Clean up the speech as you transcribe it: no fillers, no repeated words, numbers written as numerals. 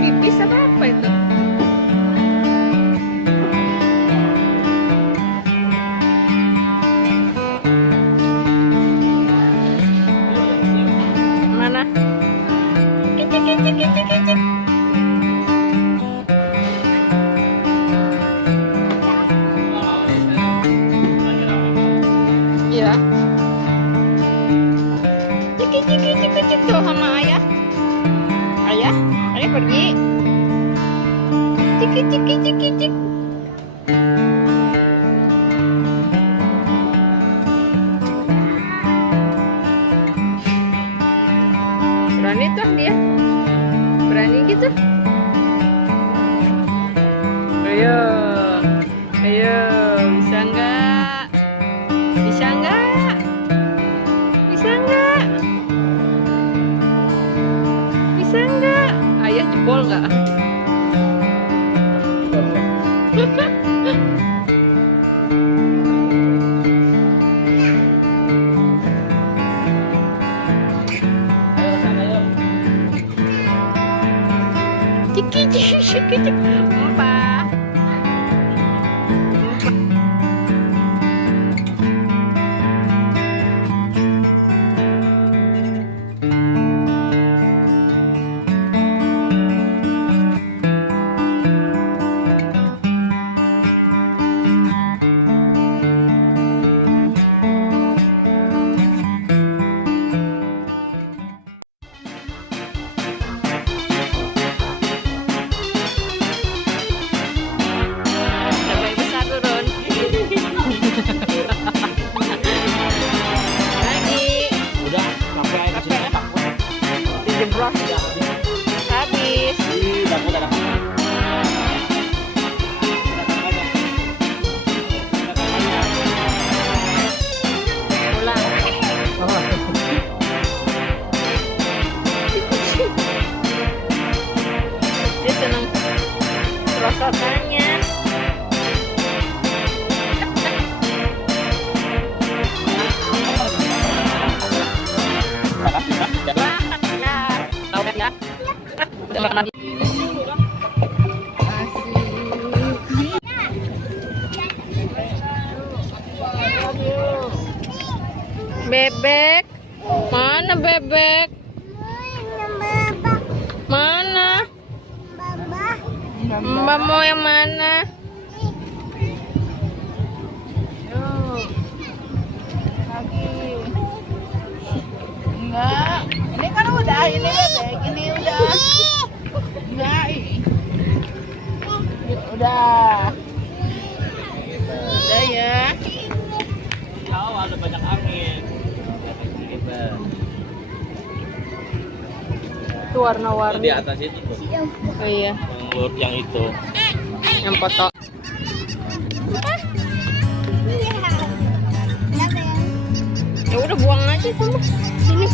Pipis apa itu? Mana? Kicik, kicik, kicik, kicik. Iya. Cik, cik, cik, cik, cik tuh sama ayah. Ayah pergi. Cik, cik, cik, cik, cik. Berani tuh dia. Berani gitu. Ayo. Ayo, bisa enggak? Bisa enggak? Bisa enggak? Bisa enggak? Ayah jebol enggak? Ciki, ciki, ciki, ciki. Empat. Jeblos habis. Pulang. Dia seneng perosotannya. Bebek, mana bebek? Mana? Mbak mau yang mana? Enggak, ini kan udah, ini bebek, ini udah. Enggak, udah. Udah ya. Jauh ada banyak angin. Itu warna-warni. Di atas itu tuh. Oh iya. Yang itu. Yang foto. Ya udah buang aja tuh. Sini.